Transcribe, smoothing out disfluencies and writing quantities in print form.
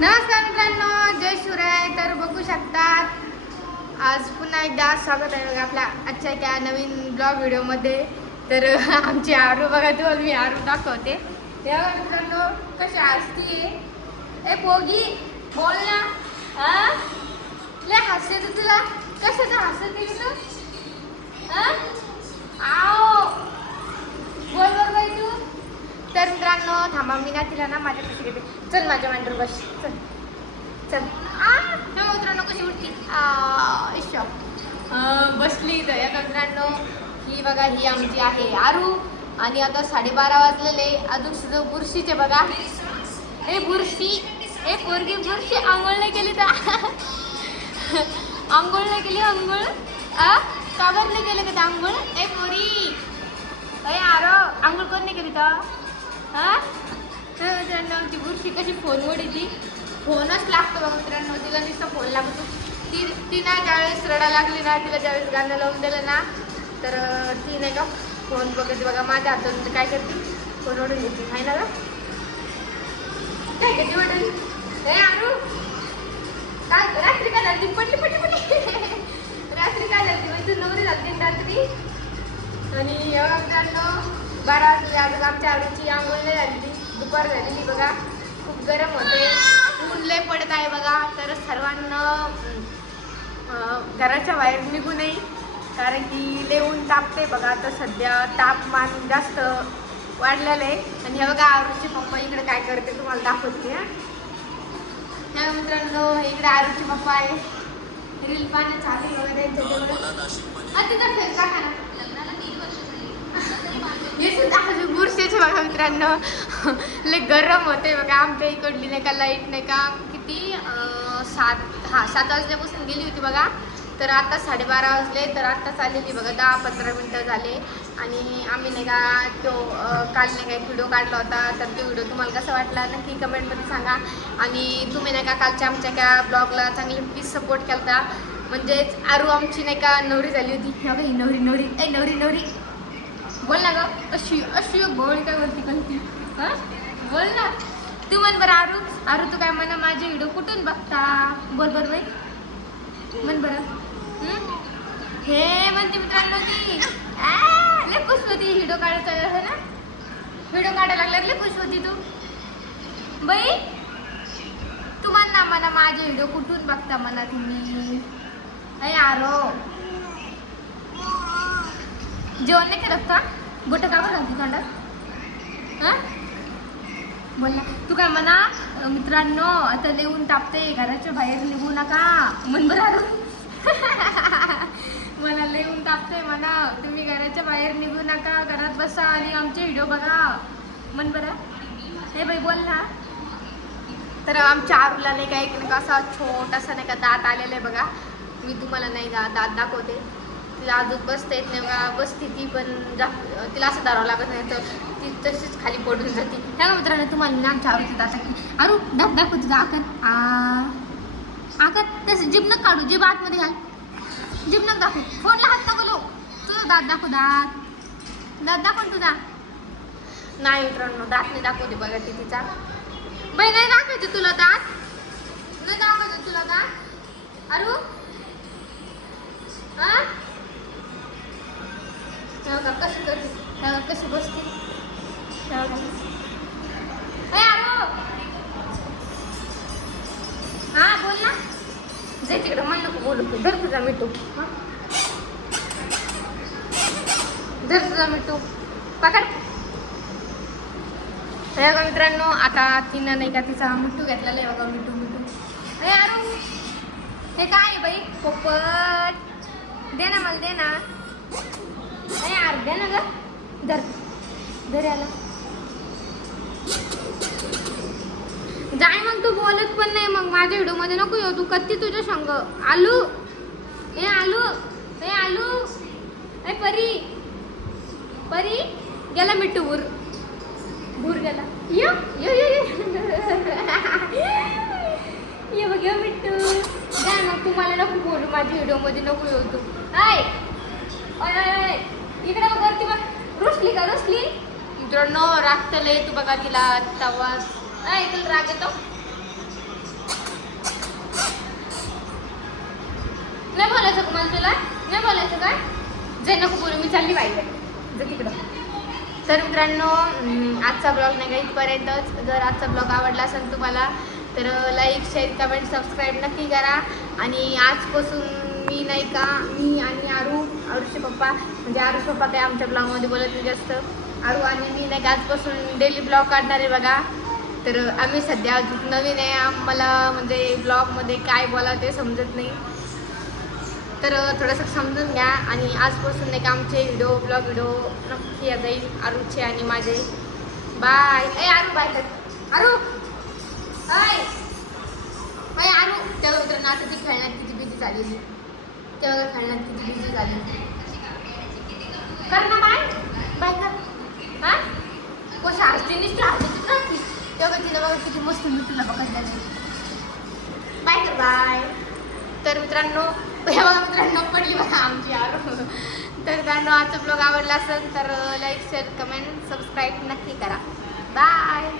नमस्कार मित्रांनो, जय शिवराय. तर बघू शकतात आज पुन्हा एकदा स्वागत आहे बघा आपल्या आजच्या एका नवीन ब्लॉग व्हिडिओमध्ये. तर आमची आरू बघा, तुम्हाला मी आरू दाखवते. तेव्हा मित्रांनो कशी हसती. ए पोगी बोल ना. हा लय हसते तू. तुला कशाचं हसते तू? आओ बोल बोल बाई तू. तर मित्रांनो थांबा, मी ना तिला ना माझ्या कशी घेते. चल माझ्या मांडीवर बस. चल चल. मित्रांनो कशी उठती बसली. तर या मित्रांनो ही बघा, ही आमची आहे आरू. आणि आता 12:30 वाजलेले. अजून सुद्धा बुरशीचे बघा. ए बुरशी, ए पोरगी बुरशी आंघोळ नाही केली तर आंघोळ नाही केली. आंघोळ काबर नाही केलं का आंघोळ? ए पोरी, अरे आरो आंघोळ कोण नाही केली तर? मित्रांनो आमची बुरशी कशी फोनवर येते. फोनच लागतो बघा मित्रांनो. तिला नुसतं फोन लागतो. ती ना ज्यावेळेस रडा लागली ना, तिला ज्यावेळेस गाणं लावून दिलं ना, तर ती नाही का फोन बघते बघा. माझ्या हातातून काय करते, फोन ओढून घेते. आहे ना ग काय करते वाटेल. हे आरू काय रात्री काय झाली? पडली पडली पडली रात्री काय झाली म्हणजे तू नवरी झाली रात्री. आणि मित्रांनो 12 वाजले. आज आमच्या आरूची आंघोळ नाही झाली, दुपार झालेली बघा. खूप गरम होते, ऊन लय पडत आहे बघा. तर सर्वांना घराच्या बाहेर निघू नये, कारण की लय ऊन तापते बघा. तर सध्या तापमान जास्त वाढलेलं आहे. आणि हे बघा आरूचे पप्पा इकडे काय करते तुम्हाला दाखवते. ह्या मित्रांनो इकडे आरूचे पप्पा आहे, रील पाहणं चालू बघा त्यांच्याजवळ. तिथं फेसला खा ना. हे सुद्धा बुरशीचे बघा मित्रांनो. लय गरम होते बघा. आमच्या इकडली नाही का लाईट नाही का किती 7 वाजल्यापासून गेली होती बघा. तर आता 12:30 वाजले. तर आत्ताच आलेली बघा. 10-15 मिनटं झाले. आणि आम्ही नाही का तो काल नाही का एक व्हिडिओ काढला होता. तर तो व्हिडिओ तुम्हाला कसा वाटला नक्की कमेंटमध्ये सांगा. आणि तुम्ही नाही का कालच्या आमच्या त्या ब्लॉगला चांगली प्लीज सपोर्ट केला होता. म्हणजेच आरू आमची नाही का नवरी झाली होती. ही नवरी नवरी ए नवरी नवरी बोल ना ग. अशी अशी बोल काय बोलती कोणती. बोल ना तू. म्हण बरं आरू. आरू तू काय म्हणा माझे व्हिडिओ कुठून बघता? बोल बरं बाई म्हण बरं. हे म्हणते मित्रांनो की लय खुश होती व्हिडिओ काढायचा आहे ना. व्हिडिओ काढायला लागला लय खुश होती तू बाई. तू म्हण ना म्हणा माझे व्हिडिओ कुठून बघता म्हणा तुम्ही. अरे आरो जेवण नाही केलं का? गोट का बरं घालते तोंडात? बोल ना तू काय म्हणा मित्रांनो. आता लिहून तापते, घराच्या बाहेर निघू नका म्हण बरं आरू. मला लिहून तापते म्हणा, तुम्ही घराच्या बाहेर निघू नका, घरात बसा आणि आमचे व्हिडिओ बघा म्हण बरं. हे बाई बोल ना. तर आमच्या आरूला नाही का एक असा छोटासा नाही का दात आलेला आहे बघा. मी तुम्हाला नाही का दात दाखवते. तिला अजून बसता येत नाही बघा. बसते ती पण तिला असं धरावं लागत नाही, तर ती तशीच खाली पडून जाते. ह्या मित्रांनो तुम्हाला ना आमच्या आरूची दात आरू दात दाखव तुझा आकार तसं जिभ नका काढू. जिभ आतमध्ये घाल. जिभ नका दाखव. फोनला हात नको लो. तुझा दात दाखव. दात दाखव तुझा. नाही मित्रांनो दात नाही दाखवते बघा ती तिचा. बाई नाही दाखवायचं तुला दात. नाही दाखवायचं तुला दात आरू. कशी करते कशी बसते. हा बोल ना. जे तिकडे म्हण नको बोलू. धर तुझा मिठू. धर तुझा मिठू पकड. हे बघा मित्रांनो आता तिनं नाही का तिचा मिठू घेतलेला आहे बघा. मिठू मिठू. हे आरू हे काय आहे बाई? पोपट दे ना मला. दे ना. अरे यार दे ना ग. धर धर याला. जाय मग तू बोलत पण नाही मग माझ्या व्हिडिओमध्ये नको येऊ तू. कत्ती तुझ्या संग आलू. हे आलू. हे आलू. ए परी परी गेला मिठू. भूर गेला. ये बघ ये मिठू. काय मग तू मला नको बोलू. माझ्या व्हिडिओमध्ये नको येऊ तू. हाय इकडे वरती बघ. रुसली का? रुसली मित्रांनो. रागतले तू बघा तिला. तवा तुला राग येतो. पडली पाहिजे जर तिकडं. तर मित्रांनो आजचा ब्लॉग नाही का इथपर्यंतच. जर आजचा ब्लॉग आवडला असेल तुम्हाला तर लाईक शेअर कमेंट सबस्क्राईब नक्की करा. आणि आजपासून मी नाही का मी आणि आरुषचे पप्पा म्हणजे आरुष पप्पा काय आमच्या ब्लॉगमध्ये बोलत नाही जास्त. आरू आणि मी नाही का आजपासून डेली ब्लॉग काढणार आहे बघा. तर आम्ही सध्या अजून नवीन आहे. आम्हाला म्हणजे ब्लॉगमध्ये काय बोलावं ते समजत नाही. तर थोडंसं समजून घ्या. आणि आजपासून नाही का आमचे व्हिडिओ नक्की जाईल आरूचे आणि माझे. बाय. आरू बाय कर. आरू हाय हाय आरू. तेव्हा मित्रांनो आता ती खेळण्यात किती बिझी झालेली. तेव्हा खेळण्यात किती बिझी झाली. कर ना बाय बाय कर. हां कशी हसते निष्ठ हसते ना ती. तेव्हा तिला बघा किती मस्त मी तुला बघायला बाय कर बाय. तर मित्रांनो पडली बघा आमची आरू. तर मित्रांनो आजचा ब्लॉग आवडला असेल तर लाईक शेअर कमेंट सबस्क्राईब नक्की करा. बाय.